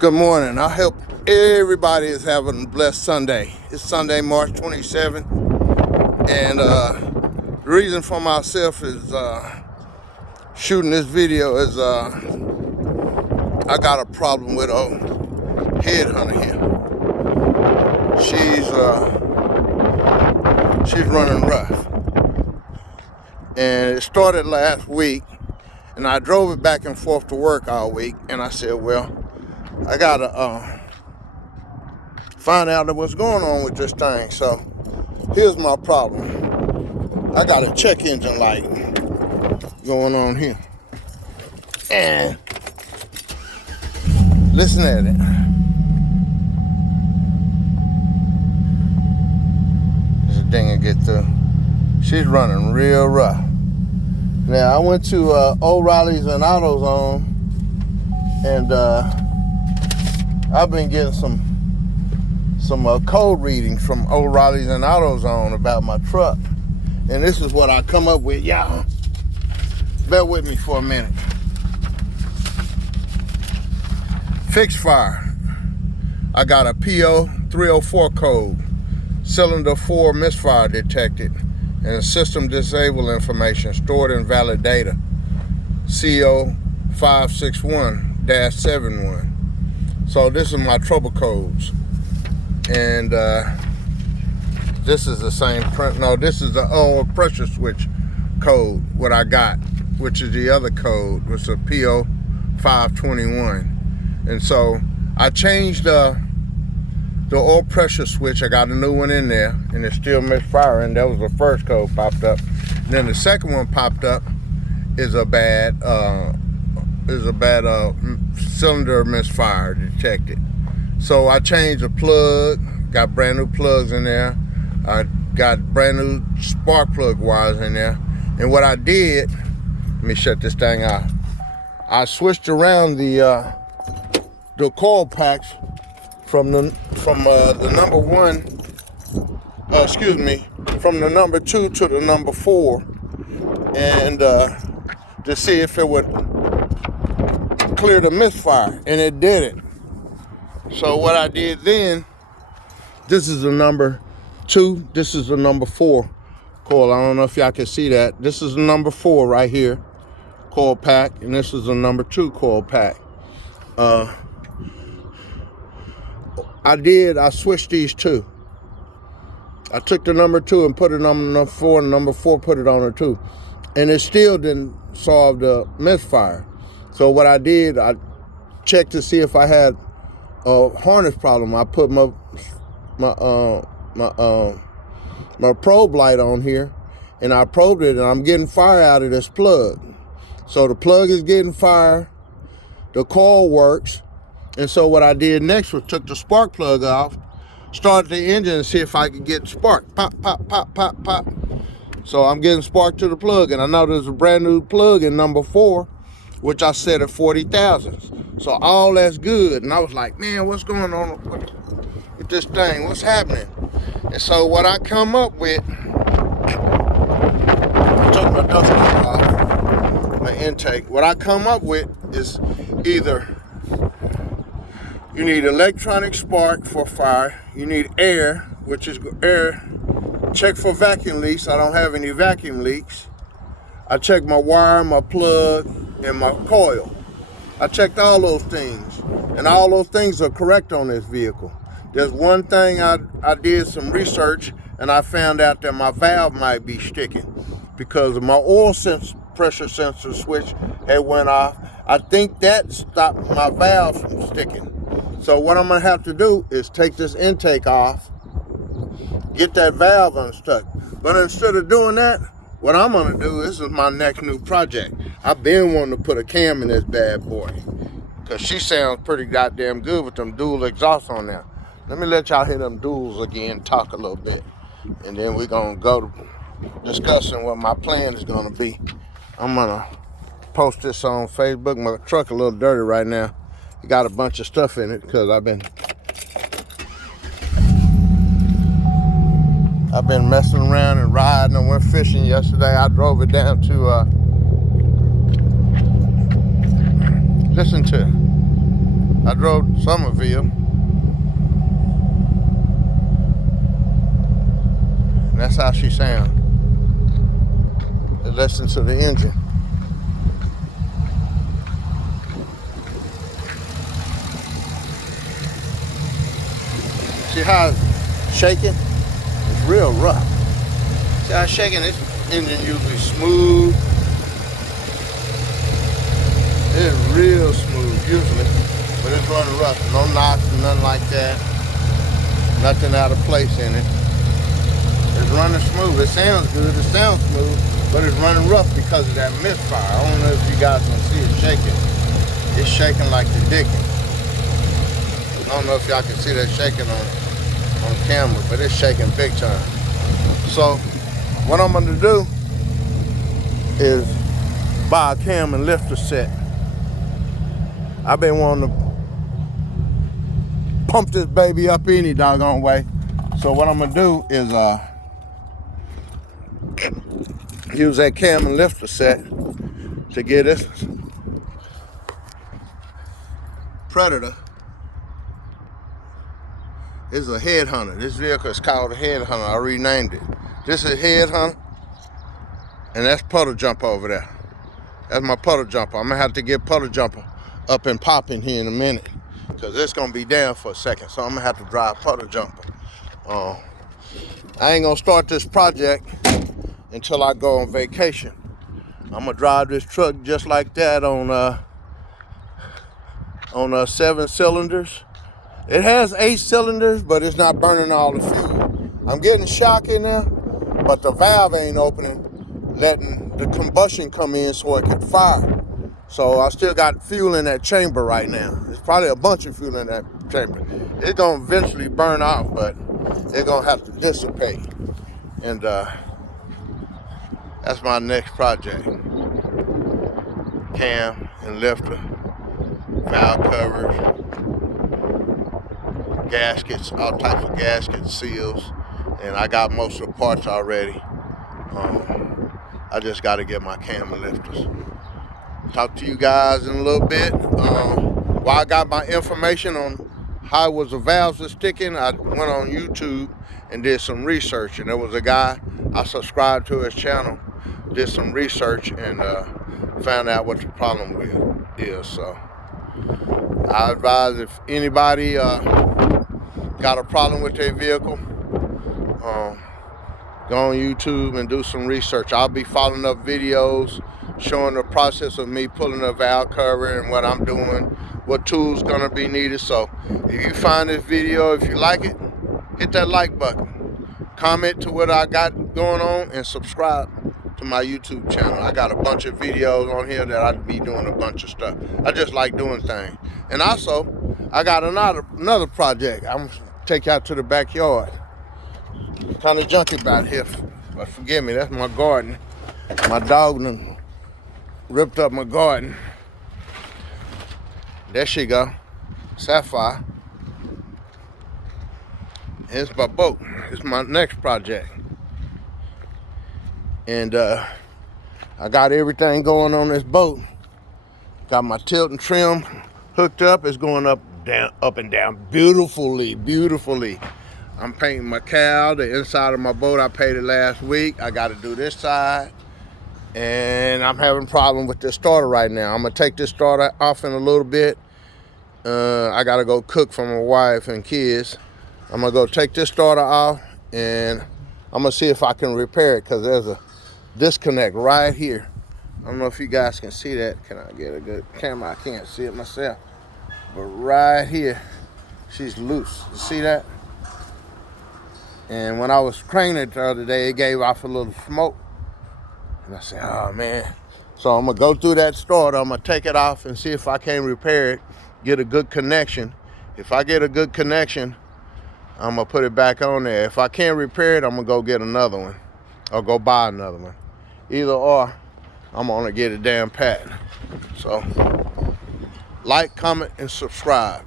Good morning. I hope everybody is having a blessed Sunday. It's Sunday, March 27th. And the reason for myself is shooting this video is I got a problem with HeadHunter here. She's running rough. And it started last week, and I drove it back and forth to work all week, and I said, well, I gotta find out what's going on with this thing. So here's my problem. I got a check engine light going on here. And listen at it. This thing will get through. She's running real rough. Now I went to O'Reilly's and AutoZone, and I've been getting some code readings from O'Reilly's and AutoZone about my truck. And this is what I come up with. Y'all, bear with me for a minute. Fixed fire. I got a PO 304 code. Cylinder 4 misfire detected. And system disabled information stored in valid data. CO 561-71. So this is my trouble codes, and this is the same print. No, this is the old pressure switch code, what I got, which is the other code, which is a PO 521. And so I changed the oil pressure switch. I got a new one in there, and it's still misfiring. That was the first code popped up. And then the second one popped up is a bad cylinder misfire detected. So I changed the plug, got brand new plugs in there. I got brand new spark plug wires in there. And what I did, let me shut this thing off. I switched around the coil packs from the number 2 to the number 4, and to see if it would clear the misfire, and it didn't. So what I did then, this is the number 2, this is the number 4 coil. I don't know if y'all can see that. This is the number 4 right here, coil pack, and this is the number 2 coil pack. I switched these two. I took the number 2 and put it on number 4, and number 4 put it on the 2. And it still didn't solve the misfire. So what I did, I checked to see if I had a harness problem. I put my probe light on here, and I probed it, and I'm getting fire out of this plug. So the plug is getting fire, the coil works, and so what I did next was took the spark plug off, started the engine and see if I could get spark. Pop, pop, pop, pop, pop. So I'm getting spark to the plug, and I know there's a brand new plug in number 4, which I set at 40 thousandths. So all that's good. And I was like, man, what's going on with this thing? What's happening? And so what I come up with, I took my dust cover off, my intake. What I come up with is either you need electronic spark for fire, you need air, which is air. Check for vacuum leaks. I don't have any vacuum leaks. I checked my wire, my plug, and my coil. I checked all those things, and all those things are correct on this vehicle. There's one thing I did some research, and I found out that my valve might be sticking because of my oil pressure sensor switch had went off. I think that stopped my valve from sticking. So what I'm gonna have to do is take this intake off, get that valve unstuck. But instead of doing that, what I'm gonna do, this is my next new project. I've been wanting to put a cam in this bad boy, because she sounds pretty goddamn good with them dual exhausts on there. Let me let y'all hear them duals again, talk a little bit, and then we're gonna go to discussing what my plan is gonna be. I'm gonna post this on Facebook. My truck a little dirty right now. It got a bunch of stuff in it because I've been messing around and riding. I went fishing yesterday. I drove it down to listen to I drove Somerville. And that's how she sounds. Listen to the engine. See how it's shaking? It's real rough. See how it's shaking? This engine usually smooth. It's real smooth usually, but it's running rough. No knocks, nothing like that. Nothing out of place in it. It's running smooth. It sounds good. It sounds smooth, but it's running rough because of that misfire. I don't know if you guys can see it shaking. It's shaking like the dickens. I don't know if y'all can see that shaking on camera, but it's shaking big time. So what I'm gonna do is buy a cam and lifter set. I've been wanting to pump this baby up any doggone way. So what I'm gonna do is use that cam and lifter set to get this Predator. This is a HeadHunter. This vehicle is called a HeadHunter. I renamed it. This is HeadHunter, and that's Puddle Jumper over there. That's my Puddle Jumper. I'm gonna have to get Puddle Jumper up and popping here in a minute, because it's gonna be down for a second. So I'm gonna have to drive Puddle Jumper. I ain't gonna start this project until I go on vacation. I'm gonna drive this truck just like that on 7 cylinders. It has 8 cylinders, but it's not burning all the fuel. I'm getting shock in there, but the valve ain't opening, letting the combustion come in so it can fire. So I still got fuel in that chamber right now. There's probably a bunch of fuel in that chamber. It's gonna eventually burn out, but it's gonna have to dissipate. And that's my next project. Cam and lifter, valve covers, gaskets, all types of gaskets, seals, and I got most of the parts already. I just got to get my cam and lifters. Talk to you guys in a little bit. While I got my information on how the valves were sticking, I went on YouTube and did some research, and there was a guy, I subscribed to his channel, did some research, and found out what the problem with is. So I advise, if anybody got a problem with their vehicle, go on YouTube and do some research. I'll be following up videos showing the process of me pulling a valve cover and what I'm doing, what tools gonna be needed. So if you find this video, if you like it, hit that like button, comment to what I got going on, and subscribe to my YouTube channel. I got a bunch of videos on here that I'd be doing a bunch of stuff. I just like doing things. And also, I got another project. I'm gonna take you out to the backyard. Kind of junky about here, but forgive me, that's my garden. My dog done ripped up my garden. There she go, Sapphire. It's my boat. It's my next project. And I got everything going on this boat. Got my tilt and trim hooked up. It's going up and down beautifully. I'm painting my cowl, the inside of my boat. I painted last week. I got to do this side. And I'm having a problem with this starter right now. I'm going to take this starter off in a little bit. I got to go cook for my wife and kids. I'm going to go take this starter off, and I'm going to see if I can repair it, because there's a disconnect right here. I don't know if you guys can see that. Can I get a good camera? I can't see it myself. But right here, she's loose. You see that? And when I was craning it the other day, it gave off a little smoke. And I said, oh man. So I'm gonna go through that starter. I'm gonna take it off and see if I can repair it, get a good connection. If I get a good connection, I'm gonna put it back on there. If I can't repair it, I'm gonna go get another one, or go buy another one. Either or, I'm gonna get it down pat. So, like, comment, and subscribe.